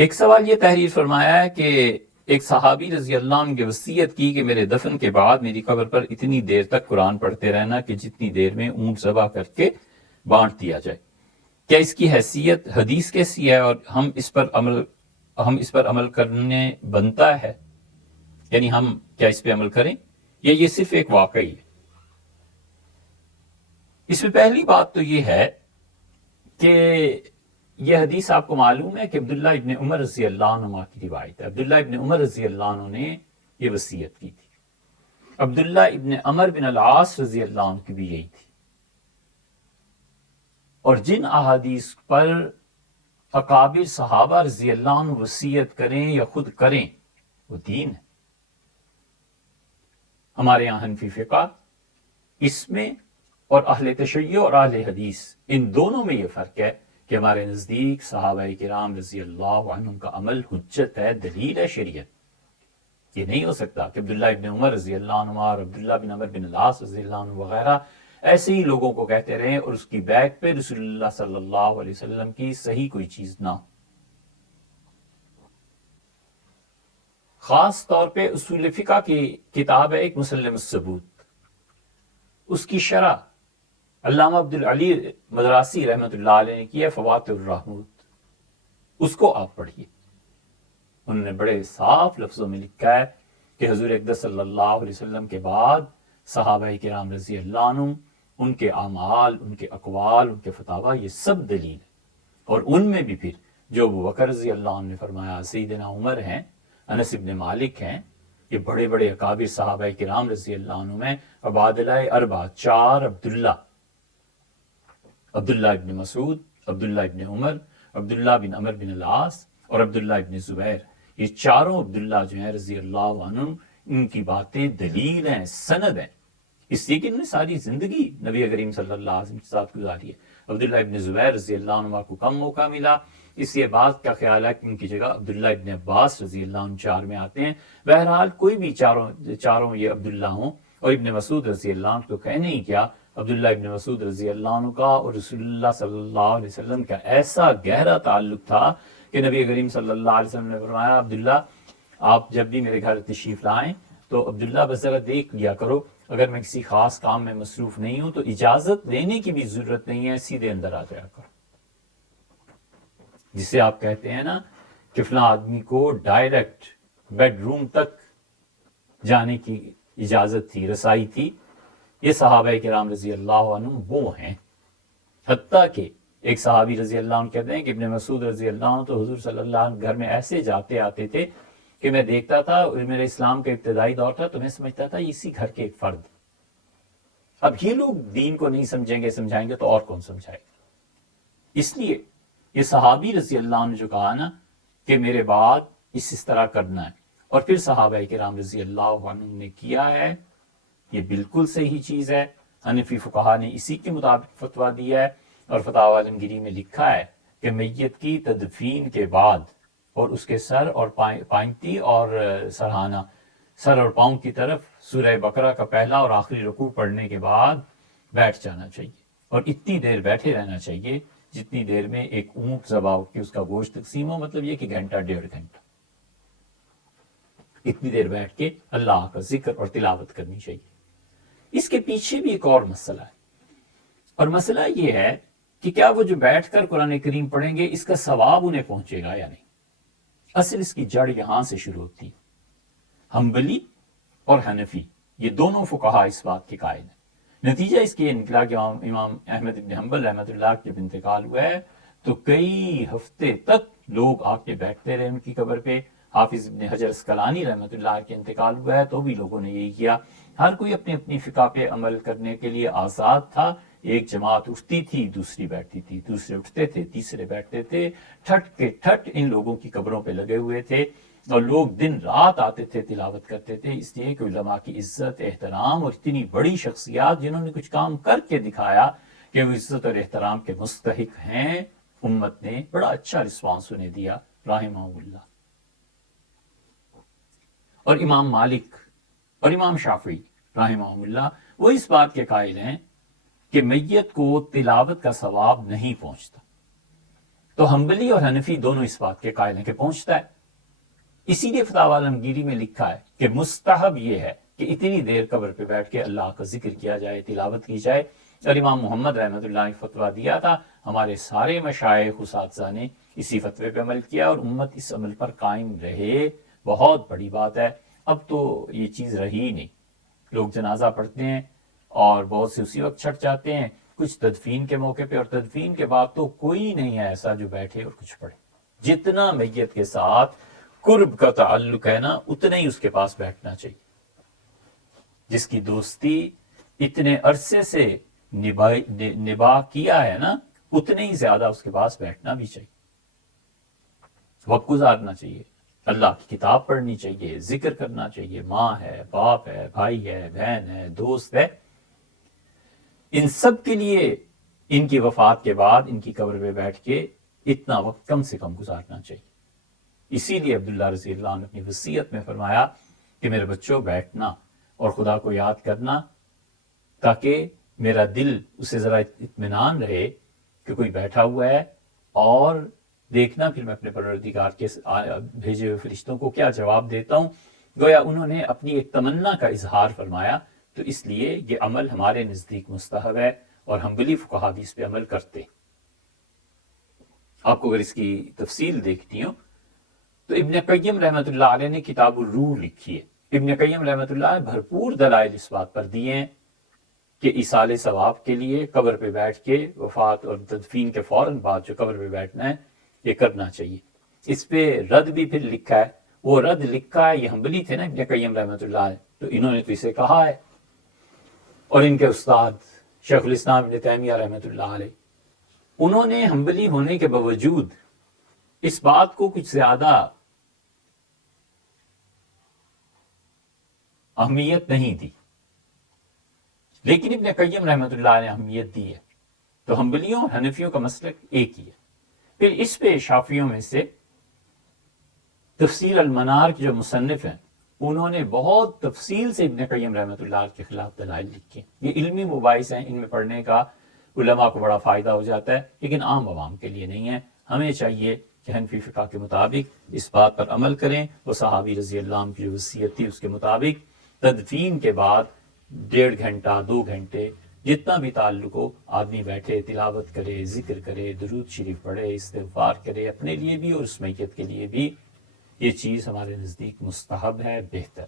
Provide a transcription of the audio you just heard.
ایک سوال یہ تحریر فرمایا ہے کہ ایک صحابی رضی اللہ عنہ کی وصیت کی کہ میرے دفن کے بعد میری قبر پر اتنی دیر تک قرآن پڑھتے رہنا کہ جتنی دیر میں اونٹ ذبح کر کے بانٹ دیا جائے. کیا اس کی حیثیت حدیث کیسی ہے اور ہم اس پر عمل کرنے بنتا ہے؟ یعنی ہم کیا اس پہ عمل کریں یا یہ صرف ایک واقعی ہے؟ اس میں پہلی بات تو یہ ہے کہ یہ حدیث آپ کو معلوم ہے کہ عبداللہ ابن عمر رضی اللہ عنہ کی روایت ہے. عبداللہ ابن عمر رضی اللہ عنہ نے یہ وصیت کی تھی. عبداللہ ابن عمر بن العاص رضی اللہ عنہ کی بھی یہی تھی. اور جن احادیث پر اکابر صحابہ رضی اللہ عنہ وصیت کریں یا خود کریں وہ دین ہے. ہمارے یہاں حنفی فقہ اس میں اور اہل تشیع اور اہل حدیث ان دونوں میں یہ فرق ہے کہ ہمارے نزدیک صحابہ کرام رضی اللہ عنہ کا عمل حجت ہے، دلیل ہے شریعت. یہ نہیں ہو سکتا کہ عبداللہ ابن عمر رضی اللہ عنہ اور عبداللہ بن عمر بن العاص رضی اللہ عنہ وغیرہ ایسے ہی لوگوں کو کہتے رہیں اور اس کی بیک پہ رسول اللہ صلی اللہ علیہ وسلم کی صحیح کوئی چیز نہ ہو. خاص طور پہ اصول فقہ کی کتاب ہے ایک مسلم الثبوت، اس کی شرح علامہ عبدالعلی مدراسی رحمۃ اللہ علیہ نے کی ہے فواتح الرحمود. اس کو آپ پڑھیے. انہوں نے بڑے صاف لفظوں میں لکھا ہے کہ حضور اقدس صلی اللہ علیہ وسلم کے بعد صحابہ کرام رضی اللہ عنہ، ان کے اعمال، ان کے اقوال، ان کے فتاوی یہ سب دلیل ہے. اور ان میں بھی پھر جو ابو بکر رضی اللہ عنہ نے فرمایا، سیدنا عمر ہیں، انس ابن مالک ہیں، یہ بڑے بڑے اکابر صحابہ کرام رضی اللہ عنہ میں عبادلہ اربع چار عبداللہ ابن مسعود، عبداللہ ابن عمر، عبداللہ بن عمر بن العاص اور عبداللہ ابن زبیر، یہ چاروں عبداللہ جو ہیں رضی اللہ عنہ، ان کی باتیں دلیل ہیں، سند ہیں. اس لیے کہ انہوں نے ساری زندگی نبی کریم صلی اللہ علیہ وسلم کے ساتھ گزاری ہے. عبداللہ ابن زبیر رضی اللہ عنہ کو کم موقع ملا، اس لیے بات کا خیال ہے کہ ان کی جگہ عبداللہ ابن عباس رضی اللہ عنہ چار میں آتے ہیں. بہرحال کوئی بھی چاروں یہ عبداللہ ہوں. اور ابن مسعود رضی اللہ عنہ تو کہنے ہی کیا، عبداللہ ابن مسعود رضی اللہ عنہ کا اور رسول اللہ صلی اللہ علیہ وسلم کا ایسا گہرا تعلق تھا کہ نبی کریم صلی اللہ علیہ وسلم نے فرمایا، عبداللہ آپ جب بھی میرے گھر تشریف لائیں تو عبداللہ بس ذرا دیکھ لیا کرو، اگر میں کسی خاص کام میں مصروف نہیں ہوں تو اجازت لینے کی بھی ضرورت نہیں ہے، سیدھے اندر آ جایا کرو. جسے آپ کہتے ہیں نا کہ فلاں آدمی کو ڈائریکٹ بیڈ روم تک جانے کی اجازت تھی، رسائی تھی. یہ صحابہ کرام رضی اللہ عنہ وہ ہیں. حتیٰ کہ ایک صحابی رضی اللہ عنہ کہتے ہیں کہ ابن مسعود رضی اللہ عنہ تو حضور صلی اللہ علیہ وسلم گھر میں ایسے جاتے آتے تھے کہ میں دیکھتا تھا، میرے اسلام کا ابتدائی دور تھا تو میں سمجھتا تھا اسی گھر کے ایک فرد. اب یہ لوگ دین کو نہیں سمجھائیں گے تو اور کون سمجھائے گا؟ اس لیے یہ صحابی رضی اللہ عنہ جو کہا نا کہ میرے بعد اس طرح کرنا ہے، اور پھر صحابہ کرام رضی اللہ عنہ نے کیا ہے، یہ بالکل صحیح چیز ہے. حنفی فقہا نے اسی کے مطابق فتویٰ دیا ہے، اور فتاوی عالمگیری میں لکھا ہے کہ میت کی تدفین کے بعد اور اس کے سر اور پائنتی اور سرہانہ، سر اور پاؤں کی طرف سورہ بقرہ کا پہلا اور آخری رکوع پڑھنے کے بعد بیٹھ جانا چاہیے، اور اتنی دیر بیٹھے رہنا چاہیے جتنی دیر میں ایک اونٹ ذبح ہو کے اس کا گوشت تقسیم ہو. مطلب یہ کہ گھنٹہ ڈیڑھ گھنٹہ اتنی دیر بیٹھ کے اللہ کا ذکر اور تلاوت کرنی چاہیے. اس کے پیچھے بھی ایک اور مسئلہ ہے، اور مسئلہ یہ ہے کہ کیا وہ جو بیٹھ کر قرآن کریم پڑھیں گے اس کا ثواب انہیں پہنچے گا یا نہیں. اصل اس کی جڑ یہاں سے شروع ہوتی ہے. حنبلی اور حنفی یہ دونوں فقہا اس بات کے قائل ہیں. نتیجہ اس کے یہ نکلا کہ امام احمد بن حنبل رحمۃ اللہ جب انتقال ہوا ہے تو کئی ہفتے تک لوگ آ کے بیٹھتے رہے ان کی قبر پہ. حافظ ابن حجر اسقلانی رحمۃ اللہ کے انتقال ہوا ہے تو بھی لوگوں نے یہی کیا. ہر کوئی اپنی اپنی فقہ پہ عمل کرنے کے لیے آزاد تھا. ایک جماعت اٹھتی تھی، دوسری بیٹھتی تھی، دوسرے اٹھتے تھے، تیسرے بیٹھتے تھے. ٹھٹ کے ٹھٹ ان لوگوں کی قبروں پہ لگے ہوئے تھے، اور لوگ دن رات آتے تھے، تلاوت کرتے تھے. اس لیے کہ علماء کی عزت، احترام، اور اتنی بڑی شخصیات جنہوں نے کچھ کام کر کے دکھایا کہ وہ عزت اور احترام کے مستحق ہیں، امت نے بڑا اچھا رسپانس انہیں دیا رحمہ اللہ. اور امام مالک اور امام شافعی رحمہ اللہ وہ اس بات کے قائل ہیں کہ میت کو تلاوت کا ثواب نہیں پہنچتا. تو حنبلی اور حنفی دونوں اس بات کے قائل ہیں کہ پہنچتا ہے. اسی لیے فتاوی عالمگیری میں لکھا ہے کہ مستحب یہ ہے کہ اتنی دیر قبر پہ بیٹھ کے اللہ کا ذکر کیا جائے، تلاوت کی جائے. اور امام محمد رحمۃ اللہ نے فتویٰ دیا تھا، ہمارے سارے مشائخ اساتذہ نے اسی فتوے پہ عمل کیا اور امت اس عمل پر قائم رہے. بہت بڑی بات ہے. اب تو یہ چیز رہی نہیں. لوگ جنازہ پڑھتے ہیں اور بہت سے اسی وقت چھٹ جاتے ہیں، کچھ تدفین کے موقع پہ، اور تدفین کے بعد تو کوئی نہیں ہے ایسا جو بیٹھے اور کچھ پڑھے. جتنا میت کے ساتھ قرب کا تعلق ہے نا، اتنا ہی اس کے پاس بیٹھنا چاہیے. جس کی دوستی اتنے عرصے سے نباہ کیا ہے نا، اتنے ہی زیادہ اس کے پاس بیٹھنا بھی چاہیے، وقت گزارنا چاہیے، اللہ کی کتاب پڑھنی چاہیے، ذکر کرنا چاہیے. ماں ہے، باپ ہے، بھائی ہے، بہن ہے، دوست ہے، ان سب کے لیے ان کی وفات کے بعد ان کی قبر پہ بیٹھ کے اتنا وقت کم سے کم گزارنا چاہیے. اسی لیے عبداللہ رضی اللہ عنہ نے اپنی وصیت میں فرمایا کہ میرے بچوں بیٹھنا اور خدا کو یاد کرنا، تاکہ میرا دل اسے ذرا اطمینان رہے کہ کوئی بیٹھا ہوا ہے، اور دیکھنا پھر میں اپنے پروردگار کے بھیجے ہوئے فرشتوں کو کیا جواب دیتا ہوں. گویا انہوں نے اپنی ایک تمنا کا اظہار فرمایا. تو اس لیے یہ عمل ہمارے نزدیک مستحب ہے اور حنبلی فقہا بھی اس پہ عمل کرتے. آپ کو اگر اس کی تفصیل دیکھتی ہو تو ابن قیم رحمۃ اللہ علیہ نے کتاب الروح لکھی ہے. ابن قیم رحمۃ اللہ نے بھرپور دلائل اس بات پر دیے ہیں کہ ایصال ثواب کے لیے قبر پہ بیٹھ کے وفات اور تدفین کے فوراً بعد جو قبر پہ بیٹھنا ہے یہ کرنا چاہیے. اس پہ رد بھی پھر لکھا ہے. وہ رد لکھا ہے، یہ حنبلی تھے نا ابن قیم رحمۃ اللہ علیہ، تو انہوں نے تو اسے کہا ہے. اور ان کے استاد شیخ الاسلام ابن تیمیہ رحمۃ اللہ علیہ، انہوں نے حنبلی ہونے کے باوجود اس بات کو کچھ زیادہ اہمیت نہیں دی، لیکن ابن قیم رحمۃ اللہ نے اہمیت دی ہے. تو حنبلیوں اور حنفیوں کا مسلک ایک ہی ہے. پھر اس پہ شافیوں میں سے تفسیر المنار کے جو مصنف ہیں، انہوں نے بہت تفصیل سے ابن قیم رحمۃ اللہ کے خلاف دلائل لکھی. یہ علمی مباحث ہیں، ان میں پڑھنے کا علماء کو بڑا فائدہ ہو جاتا ہے، لیکن عام عوام کے لیے نہیں ہے. ہمیں چاہیے کہ حنفی فقہ کے مطابق اس بات پر عمل کریں. وہ صحابی رضی اللہ عنہ کی جو وصیت تھی اس کے مطابق تدفین کے بعد 1.5 گھنٹہ 2 گھنٹے جتنا بھی تعلق ہو، آدمی بیٹھے، تلاوت کرے، ذکر کرے، درود شریف پڑھے، استغفار کرے، اپنے لیے بھی اور اس میت کے لیے بھی. یہ چیز ہمارے نزدیک مستحب ہے، بہتر.